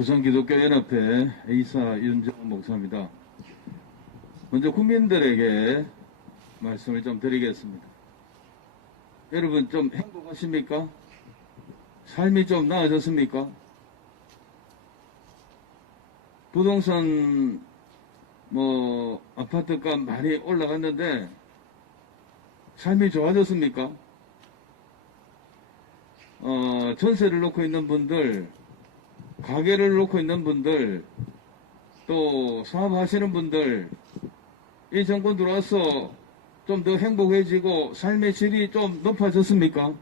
부산기독교연합회 이사 윤정원 목사입니다. 먼저 국민들에게 말씀을 좀 드리겠습니다. 여러분 좀 행복하십니까? 삶이 좀 나아졌습니까? 부동산 아파트값 많이 올라갔는데 삶이 좋아졌습니까? 전세를 놓고 있는 분들, 가게를 놓고 있는 분들, 또 사업하시는 분들, 이 정권 들어와서 좀 더 행복해지고 삶의 질이 좀 높아졌습니까?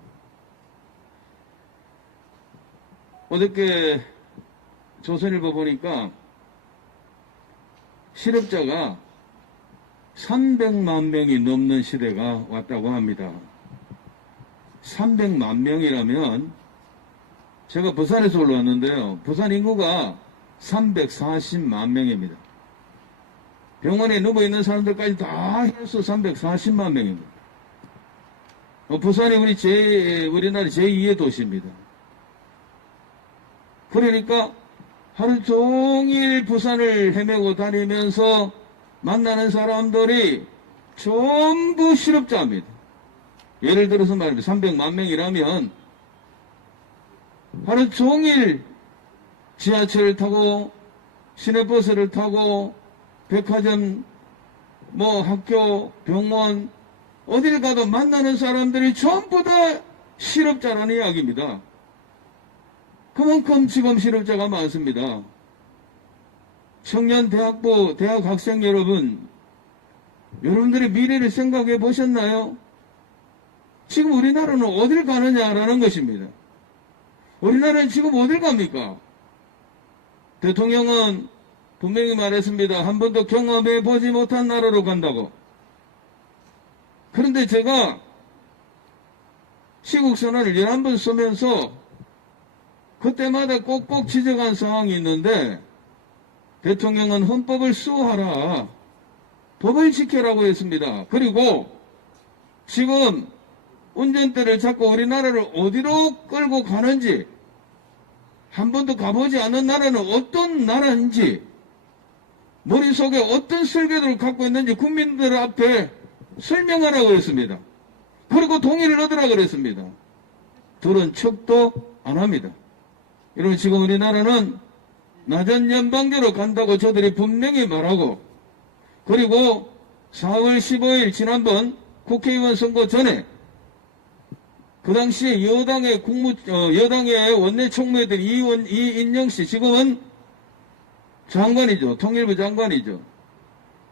어저께 조선일보 보니까 실업자가 300만 명이 넘는 시대가 왔다고 합니다. 300만 명이라면 제가 부산에서 올라왔는데요. 부산 인구가 340만 명입니다. 병원에 누워있는 사람들까지 다 해서 340만 명입니다. 부산이 우리나라 제2의 도시입니다. 그러니까 하루 종일 부산을 헤매고 다니면서 만나는 사람들이 전부 실업자입니다. 예를 들어서 말입니다. 300만 명이라면 하루 종일 지하철을 타고 시내버스를 타고 백화점, 학교, 병원 어딜 가도 만나는 사람들이 전부 다 실업자라는 이야기입니다. 그만큼 지금 실업자가 많습니다. 청년 대학부, 대학 학생 여러분, 여러분들의 미래를 생각해 보셨나요? 지금 우리나라는 어딜 가느냐라는 것입니다. 우리나라는 지금 어딜 갑니까? 대통령은 분명히 말했습니다. 한 번도 경험해 보지 못한 나라로 간다고. 그런데 제가 시국선언을 11번 쓰면서 그때마다 꼭꼭 지적한 상황이 있는데 대통령은 헌법을 수호하라. 법을 지켜라고 했습니다. 그리고 지금 운전대를 잡고 우리나라를 어디로 끌고 가는지 한 번도 가보지 않은 나라는 어떤 나라인지 머릿속에 어떤 설계도를 갖고 있는지 국민들 앞에 설명하라고 했습니다. 그리고 동의를 얻으라 그랬습니다. 들은 척도 안 합니다. 여러분 지금 우리나라는 낮은 연방제로 간다고 저들이 분명히 말하고 그리고 4월 15일 지난번 국회의원 선거 전에 그 당시에 여당의 원내 총무였던 이인영 씨, 지금은 장관이죠. 통일부 장관이죠.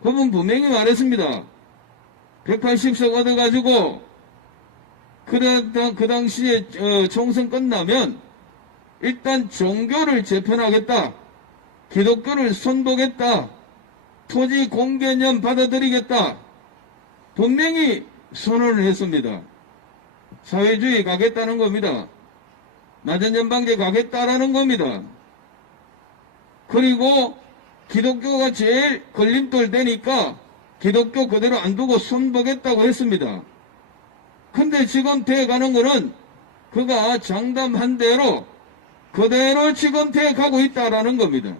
그분 분명히 말했습니다. 180석 얻어가지고, 그 당시에 총선 끝나면 일단 종교를 재편하겠다. 기독교를 선보겠다. 토지 공개념 받아들이겠다. 분명히 선언을 했습니다. 사회주의 가겠다는 겁니다. 낮은 연방제 가겠다라는 겁니다. 그리고 기독교가 제일 걸림돌 되니까 기독교 그대로 안 두고 손보겠다고 했습니다. 근데 지금 돼가는 거는 그가 장담한 대로 그대로 지금 돼가고 있다라는 겁니다.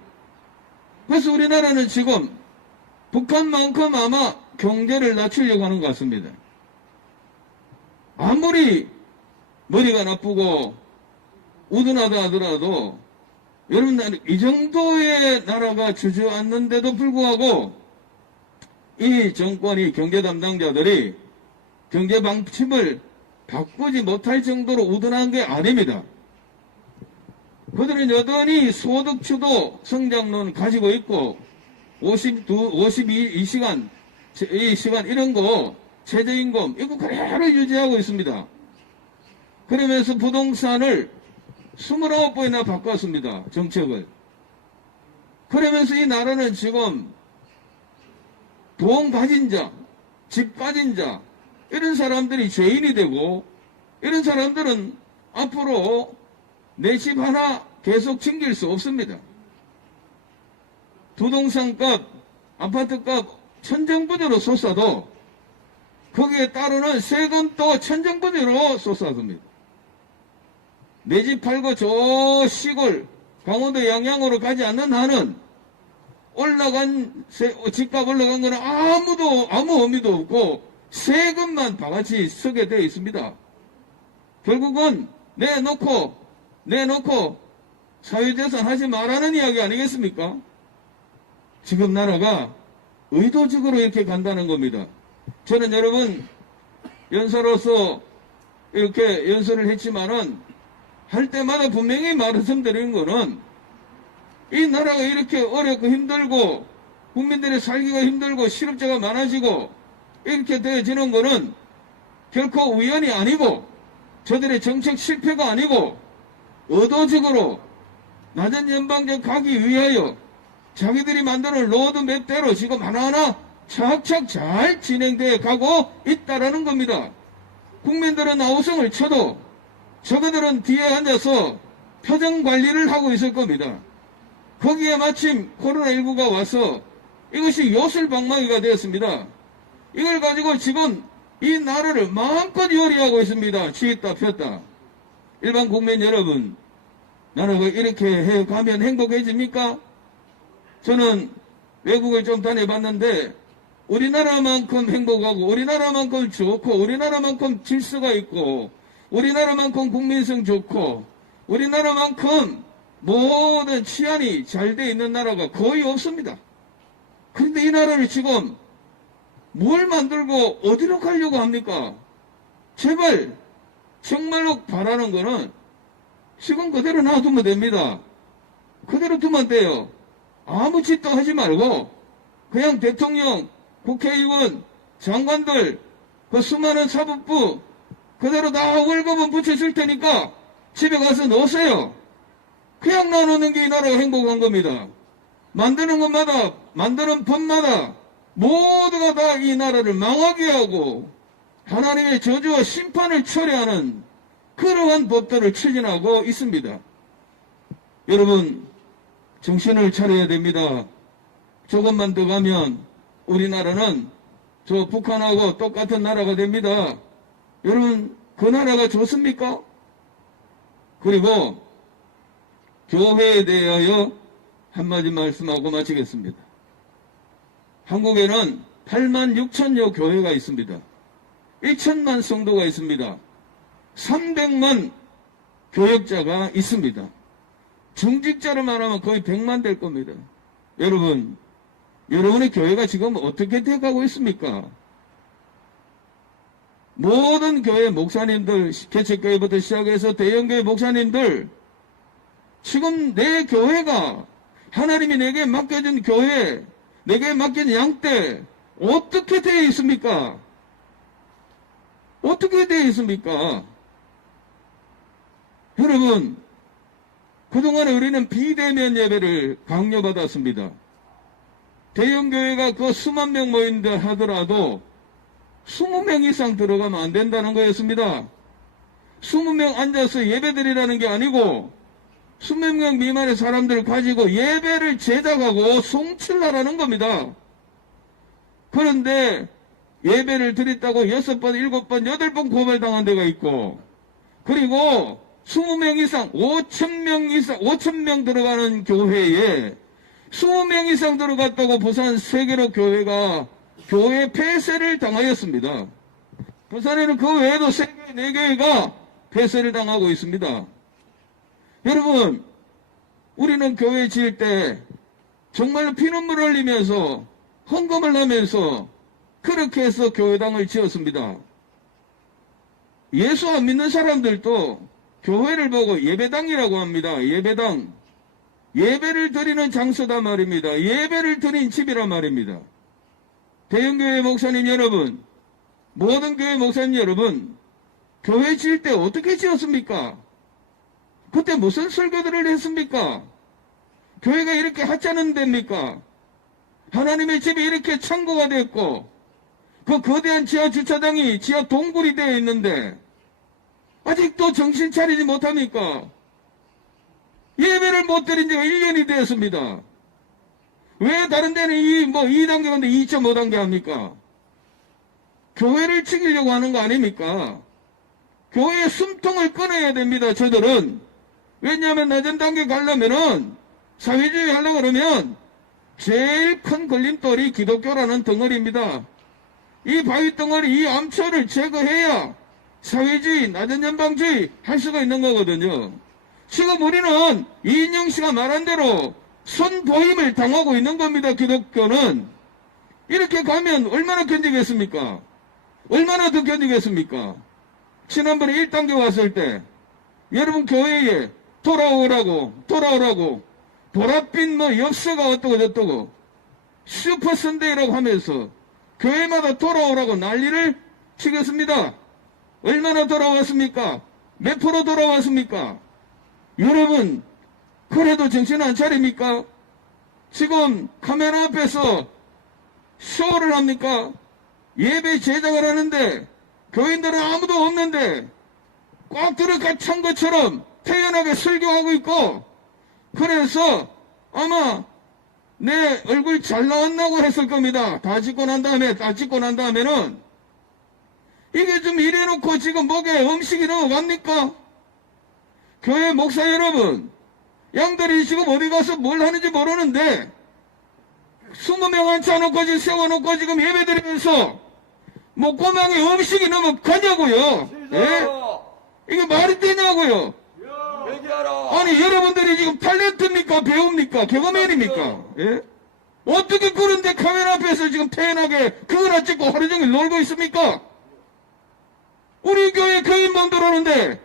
그래서 우리나라는 지금 북한만큼 아마 경제를 낮추려고 하는 것 같습니다. 아무리 머리가 나쁘고 우둔하다 하더라도 여러분 이 정도의 나라가 주저앉는데도 불구하고 이 정권이 경제 담당자들이 경제 방침을 바꾸지 못할 정도로 우둔한 게 아닙니다. 그들은 여전히 소득주도 성장론 가지고 있고 52시간 이 시간 이런 거 최저임금 이거 그대로 유지하고 있습니다. 그러면서 부동산을 29번이나 바꿨습니다. 정책을. 그러면서 이 나라는 지금 돈 가진 자, 집 가진 자 이런 사람들이 죄인이 되고 이런 사람들은 앞으로 내 집 하나 계속 챙길 수 없습니다. 부동산값, 아파트값 천정부지로 솟아도 거기에 따르는 세금도 천정부지로 솟아집니다. 내 집 팔고 저 시골 강원도 양양으로 가지 않는 한은 집값 올라간 거는 아무 의미도 없고 세금만 바가지 서게 되어 있습니다. 결국은 내놓고 사회재산 하지 말라는 이야기 아니겠습니까? 지금 나라가 의도적으로 이렇게 간다는 겁니다. 저는 여러분 연사로서 이렇게 연설을 했지만은 할 때마다 분명히 말씀드리는 거는 이 나라가 이렇게 어렵고 힘들고 국민들의 살기가 힘들고 실업자가 많아지고 이렇게 되어지는 거는 결코 우연이 아니고 저들의 정책 실패가 아니고 의도적으로 낮은 연방제 가기 위하여 자기들이 만드는 로드맵대로 지금 하나하나 착착 잘 진행되어 가고 있다라는 겁니다. 국민들은 아우성을 쳐도 저그들은 뒤에 앉아서 표정 관리를 하고 있을 겁니다. 거기에 마침 코로나19가 와서 이것이 요술방망이가 되었습니다. 이걸 가지고 지금 이 나라를 마음껏 요리하고 있습니다. 치있다 폈다. 일반 국민 여러분, 나라가 이렇게 해가면 행복해집니까? 저는 외국을 좀 다녀봤는데 우리나라만큼 행복하고 우리나라만큼 좋고 우리나라만큼 질서가 있고 우리나라만큼 국민성 좋고 우리나라만큼 모든 치안이 잘 돼 있는 나라가 거의 없습니다. 그런데 이 나라를 지금 뭘 만들고 어디로 가려고 합니까? 제발 정말로 바라는 거는 지금 그대로 놔두면 됩니다. 그대로 두면 돼요. 아무 짓도 하지 말고 그냥 대통령, 국회의원, 장관들, 그 수많은 사법부 그대로 다 월급은 붙여줄 테니까 집에 가서 넣으세요. 그냥 놔놓는 게 이 나라가 행복한 겁니다. 만드는 것마다, 만드는 법마다 모두가 다 이 나라를 망하게 하고 하나님의 저주와 심판을 초래하는 그러한 법들을 추진하고 있습니다. 여러분, 정신을 차려야 됩니다. 조금만 더 가면 우리나라는 저 북한하고 똑같은 나라가 됩니다. 여러분, 그 나라가 좋습니까? 그리고 교회에 대하여 한마디 말씀하고 마치겠습니다. 한국에는 8만 6천여 교회가 있습니다. 1천만 성도가 있습니다. 300만 교역자가 있습니다. 중직자를 말하면 거의 100만 될 겁니다. 여러분, 여러분의 교회가 지금 어떻게 돼가고 있습니까? 모든 교회 목사님들, 개척교회부터 시작해서 대형교회 목사님들, 지금 내 교회가 하나님이 내게 맡겨준 교회, 내게 맡긴 양떼 어떻게 되어 있습니까? 어떻게 되어 있습니까? 여러분, 그동안에 우리는 비대면 예배를 강요받았습니다. 대형교회가 그 수만 명 모인다 하더라도 20명 이상 들어가면 안 된다는 거였습니다. 20명 앉아서 예배드리라는 게 아니고 20명 미만의 사람들을 가지고 예배를 제작하고 송출하라는 겁니다. 그런데 예배를 드렸다고 6번, 7번, 8번 고발당한 데가 있고 그리고 20명 이상, 5,000명 이상, 5,000명 들어가는 교회에 20명 이상 들어갔다고 부산 세계로 교회가 교회 폐쇄를 당하였습니다. 부산에는 그 외에도 3개, 4개가 폐쇄를 당하고 있습니다. 여러분, 우리는 교회 지을 때 정말로 피눈물 흘리면서 헌금을 하면서 그렇게 해서 교회당을 지었습니다. 예수 안 믿는 사람들도 교회를 보고 예배당이라고 합니다. 예배당. 예배를 드리는 장소다 말입니다. 예배를 드린 집이란 말입니다. 대형교회 목사님 여러분, 모든 교회 목사님 여러분, 교회 지을 때 어떻게 지었습니까? 그때 무슨 설교들을 했습니까? 교회가 이렇게 하찮은 데입니까? 하나님의 집이 이렇게 창고가 됐고 그 거대한 지하 주차장이 지하 동굴이 되어 있는데 아직도 정신 차리지 못합니까? 예배를 못 드린 지가 1년이 되었습니다. 왜 다른 데는 2단계인데 2.5단계 합니까? 교회를 죽이려고 하는 거 아닙니까? 교회의 숨통을 끊어야 됩니다. 저들은 왜냐하면 낮은 단계 가려면은 사회주의 하려고 그러면 제일 큰 걸림돌이 기독교라는 덩어리입니다. 이 바위 덩어리, 이 암초를 제거해야 사회주의, 낮은 연방주의 할 수가 있는 거거든요. 지금 우리는 이인영 씨가 말한 대로 선보임을 당하고 있는 겁니다. 기독교는. 이렇게 가면 얼마나 견디겠습니까? 얼마나 더 견디겠습니까? 지난번에 1단계 왔을 때 여러분 교회에 돌아오라고 보랏빛 뭐 엽서가 어떠고 저떠고 슈퍼선데이라고 하면서 교회마다 돌아오라고 난리를 치겠습니다. 얼마나 돌아왔습니까? 몇 프로 돌아왔습니까? 여러분, 그래도 정신 안 차립니까? 지금 카메라 앞에서 쇼를 합니까? 예배 제작을 하는데 교인들은 아무도 없는데 꽉 들어가 찬 것처럼 태연하게 설교하고 있고, 그래서 아마 내 얼굴 잘 나왔나고 했을 겁니다. 다 찍고 난 다음에는 이게 좀 이래놓고 지금 목에 음식이 넘어갑니까? 교회 목사 여러분, 양들이 지금 어디 가서 뭘 하는지 모르는데 20명 앉혀놓고 지금 세워놓고 지금 예배드리면서 목구멍에 음식이 넘어가냐고요. 예? 이게 말이 되냐고요. 아니 여러분들이 지금 탤런트입니까? 배우입니까? 개그맨입니까? 예? 어떻게 그런데 카메라 앞에서 지금 태연하게 그거나 찍고 하루 종일 놀고 있습니까? 우리 교회 교인만 들어오는데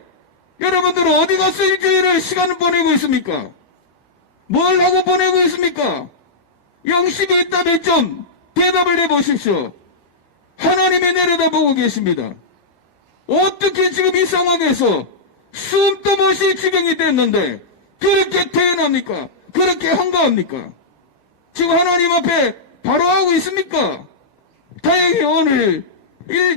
여러분들은 어디 가서 일주일을 시간을 보내고 있습니까? 뭘 하고 보내고 있습니까? 영심이 있다면 좀 대답을 해보십시오. 하나님이 내려다보고 계십니다. 어떻게 지금 이 상황에서 숨도 못 쉴 지경이 됐는데 그렇게 태어납니까? 그렇게 한가합니까? 지금 하나님 앞에 바로 하고 있습니까? 다행히 오늘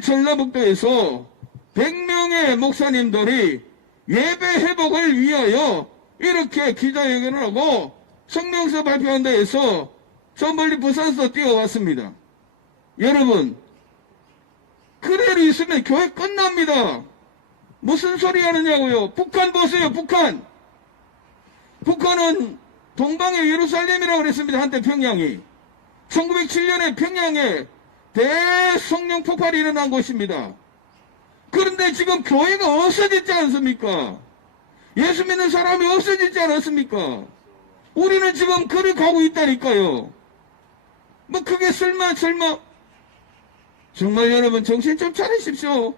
전라북도에서 100명의 목사님들이 예배 회복을 위하여 이렇게 기자회견을 하고 성명서 발표한 데에서 저 멀리 부산에서 뛰어왔습니다. 여러분, 그대로 있으면 교회 끝납니다. 무슨 소리 하느냐고요. 북한 보세요. 북한은 동방의 예루살렘이라고 그랬습니다. 한때 평양이. 1907년에 평양에 대성령 폭발이 일어난 곳입니다. 그런데 지금 교회가 없어졌지 않습니까? 예수 믿는 사람이 없어졌지 않았습니까? 우리는 지금 그를 가고 있다니까요. 뭐 그게 설마 정말 여러분 정신 좀 차리십시오.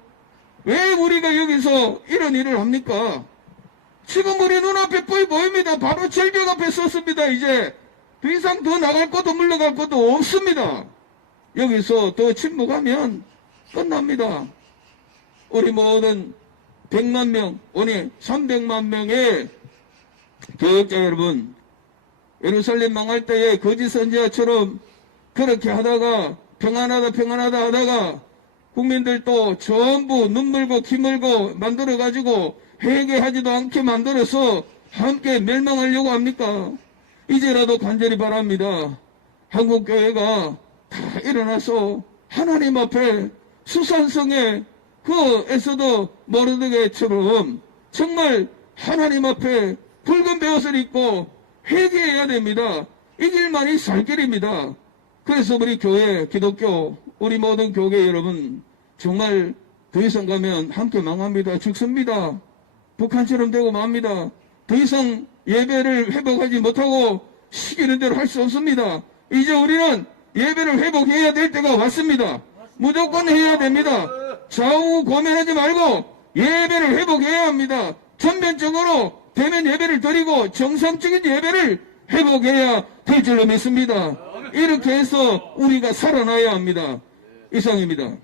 왜 우리가 여기서 이런 일을 합니까? 지금 우리 눈앞에 뻔히 보입니다. 바로 절벽 앞에 섰습니다. 이제 더 이상 더 나갈 것도 물러갈 것도 없습니다. 여기서 더 침묵하면 끝납니다. 우리 모든 100만 명, 오늘 300만 명의 교역자 여러분, 예루살렘 망할 때에 거짓 선지자처럼 그렇게 하다가 평안하다 하다가 국민들도 전부 눈물고 기물고 만들어가지고 회개하지도 않게 만들어서 함께 멸망하려고 합니까? 이제라도 간절히 바랍니다. 한국교회가 다 일어나서 하나님 앞에 수산성에 그 에서도 모르드게처럼 정말 하나님 앞에 붉은 베옷을 입고 회개해야 됩니다. 이 길만이 살 길입니다. 그래서 우리 교회, 기독교, 우리 모든 교계 여러분 정말 더 이상 가면 함께 망합니다. 죽습니다. 북한처럼 되고 맙니다. 더 이상 예배를 회복하지 못하고 시키는 대로 할 수 없습니다. 이제 우리는 예배를 회복해야 될 때가 왔습니다. 무조건 해야 됩니다. 좌우 고민하지 말고 예배를 회복해야 합니다. 전면적으로 대면 예배를 드리고 정상적인 예배를 회복해야 될 줄로 믿습니다. 이렇게 해서 우리가 살아나야 합니다. 이상입니다.